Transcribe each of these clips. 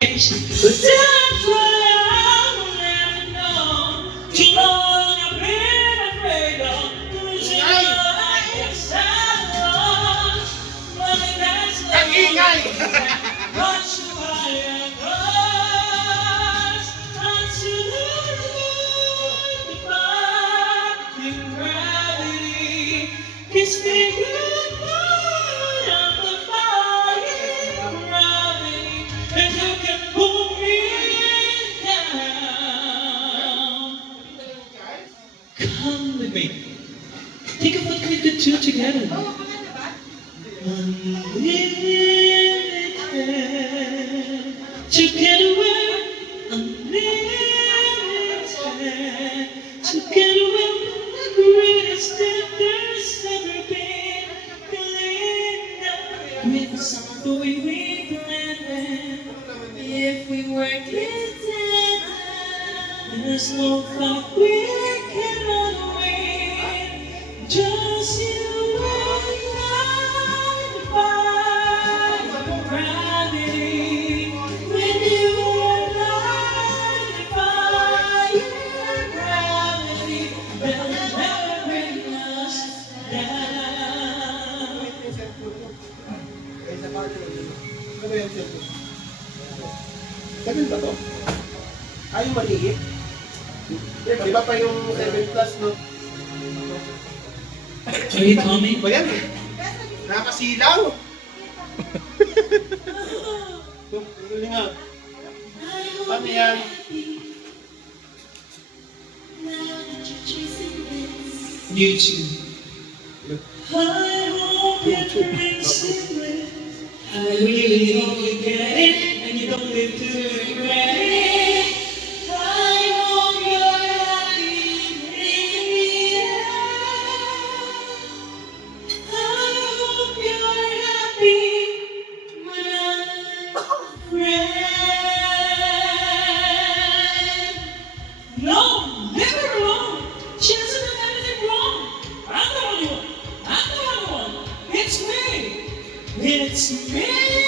O tempo Come with me. Think of what we could do together. Unlimited. Together we're unlimited. Together we're the greatest that there's ever been. Believe with the way we planned. If we work it together, there's no fight we Seven ba to? Ay, yung maliit? Di ba pa yung 7 plus, no? You coming? Ba yan? Nakakasilaw! Ano nga? Ano yan? YouTube. Listening. I really hope It's me. It's me.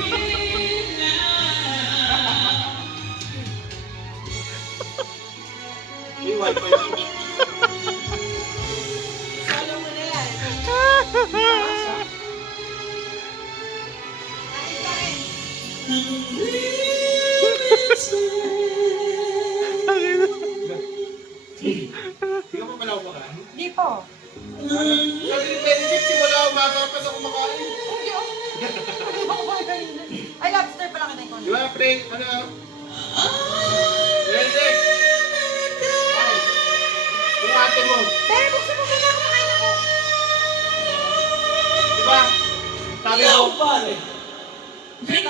May wifi lang. Solo mo na yan. Hindi ka pa pala kumakain? Hindi po. Sabi ni Benedict, simula umaga pa sa kumakain. Hindi kumakain. Ay, lobster pala yung Di ba, pre? Ano? Ba? Sabi mo,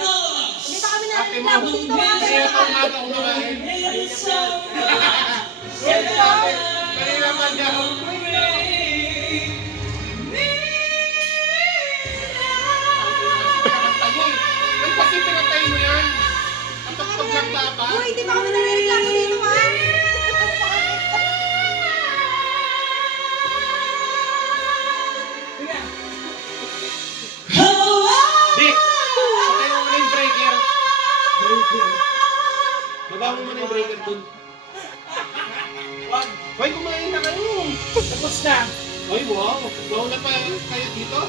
us. Hindi pa kami ate mo. nalilabo dito. mga Kaya pero pa umaga kumakain. It's so Kaya sabi, kanina man daw. Pinakanta mo eh. Ay, kasi pinatay mo yan. Ang pagpagkanta pa. Uy, hindi pa kami nalilabo dito, ha? Baba mo muna yung breaker dun. Wag. Hoy, kumain na kayo. Tapos na. Hoy, wow. Wow na pa kayo dito.